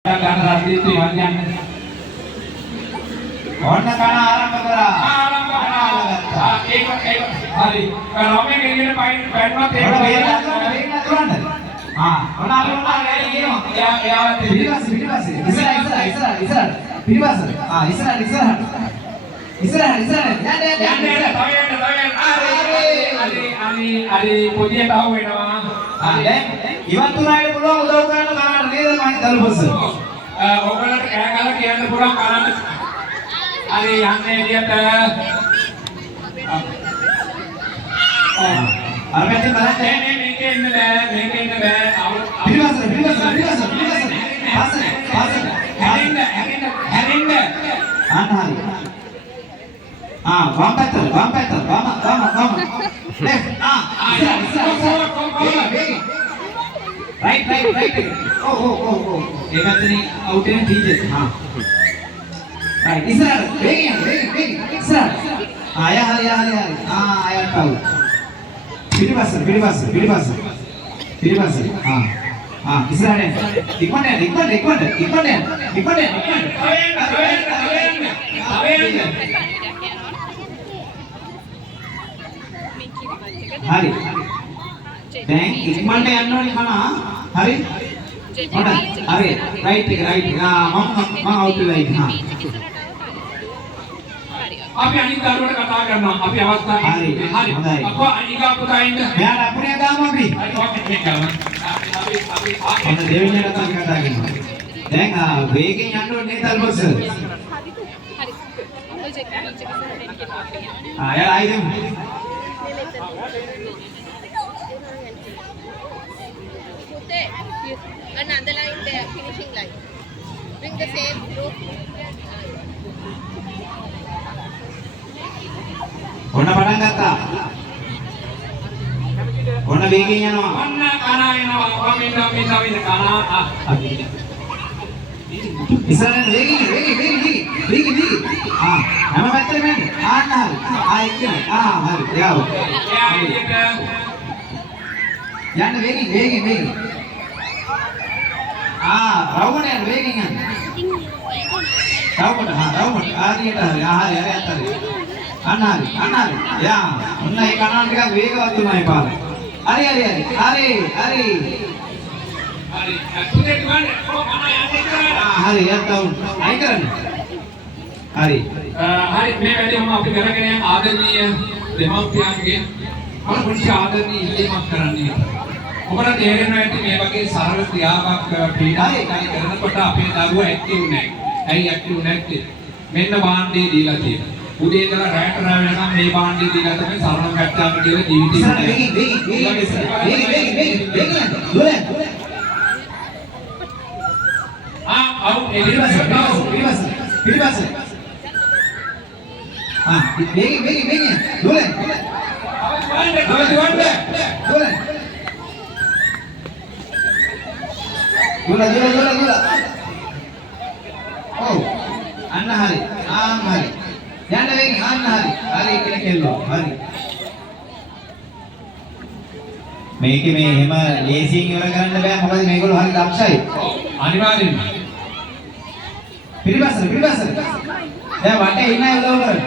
Karena itu yang Orang kana ආරම්භ කරා. ආරම්භ කරා. ඒක හරි. රොමෙන් ගෙනියන පයින්වත් ඒක වේගන කරන්න. ඔන්න අපි ඔන්න වැඩි කියනවා. එයා පිටිපස්ස ඉස්සරහ. පිටිපස්ස. ඉස්සරහ. යන්න. අරි පොදියට ආව වෙනවා. දැන් ඉවත් උනාට පුළුවන් උදව් කරන්න කාට නේද මම දල්පොස්ස. ඔයගොල්ලන්ට කෑ ගහලා කියන්න පුළුවන් කරන්න. අරි යන්නේ එළියට. අර පැත්තේ බලන්න. මේකේ ඉන්න බෑ. පිටිපස්ස. හැරෙන්න. අන්න හරි. වම් පැත්ත. වම. left. right. Oh. ඒ පැත්තේ out වෙන ටීචර්. right. ඉස්සරහ. වේගයෙන්. ඉස්සරහ. හරි. අයත් out. පිටිපස්ස. ඉස්සරහට යන්න. ඉක්මනට යන්න. හරි. දැන් ඉක්මනට යන්න ඕනේ කනා. හරි. හරි. රයිට් එක. මම අවුට් වෙලා ඉන්නවා. අපි අනිත් දරුවට කතා කරනවා. අපි අවස්ථාවේ හරි. හොඳයි. අපෝ අනිගා පුතා ඉන්න. මෙයාට අපුණිය දාමු අපි. ඔන්න දෙවෙනියට තමයි කතා කරනවා. දැන් වේගෙන් යන්න ඕනේ නේද අල්බොස්? යාර ආයිදම්. Another line there, finishing line. Bring the same group. ඔන්න පටන් ගත්තා. ඔන්න වේගෙන් යනවා. ඔන්න කනා එනවා. මෙන්න කනා. ඉස්සරහට වේගෙන්. හැම පැත්තෙම යන්න. ආන්න හරි. එක්කන. හරි. යාව. යන්න වේගෙන්. රවුමට යන්න වේගෙන් යන්න. රවුමට. ආදියට හරි. හරි. අන්න හරි. යා. ඔන්න ඒ කනාන් ටිකක් වේගවත් වුණා ඒ පාර. හරි. පුතේ ගන්න. කනා යන්නේ කරා. හරි. යන්න අය කරන්න. හරි. හරි මේ වැඩේම අපි කරගෙන යන ආදරණීය දෙමව්පියන්ගේ පොඩි ආදරණීය ඉල්ලීමක් කරන්නේ. ඔබට තේරෙනවා ඇති මේ වගේ සරල ක්‍රියාවක් පීඩාකාරී කරනකොට අපේ දරුවා ඇක්ටිව් නැහැ. ඇයි ඇක්ටිව් නැත්තේ? මෙන්න භාණ්ඩේ දීලා තියෙනවා. උදේ ඉඳලා රැට වෙනකම් මේ භාණ්ඩේ දීලා තමයි සරලව ගැට්ටාම කියලා ජීවිතේ වේගෙන්. පිටිපස්ස. වේගෙන්. දුවලෙන්. ඔව්. අන්න හරි. යන්න වේගෙන්. හරි කියලා කෙල්ලෝ. හරි. මේකේ මේ එහෙම ලේසියෙන් ඉවර කරන්න බෑ. මොකද මේගොල්ලෝ හරි දක්ෂයි. අනිවාර්යෙන්ම. පිටිපස්ස. දැන් වටේ ඉන්න අය උදව් කරන්න.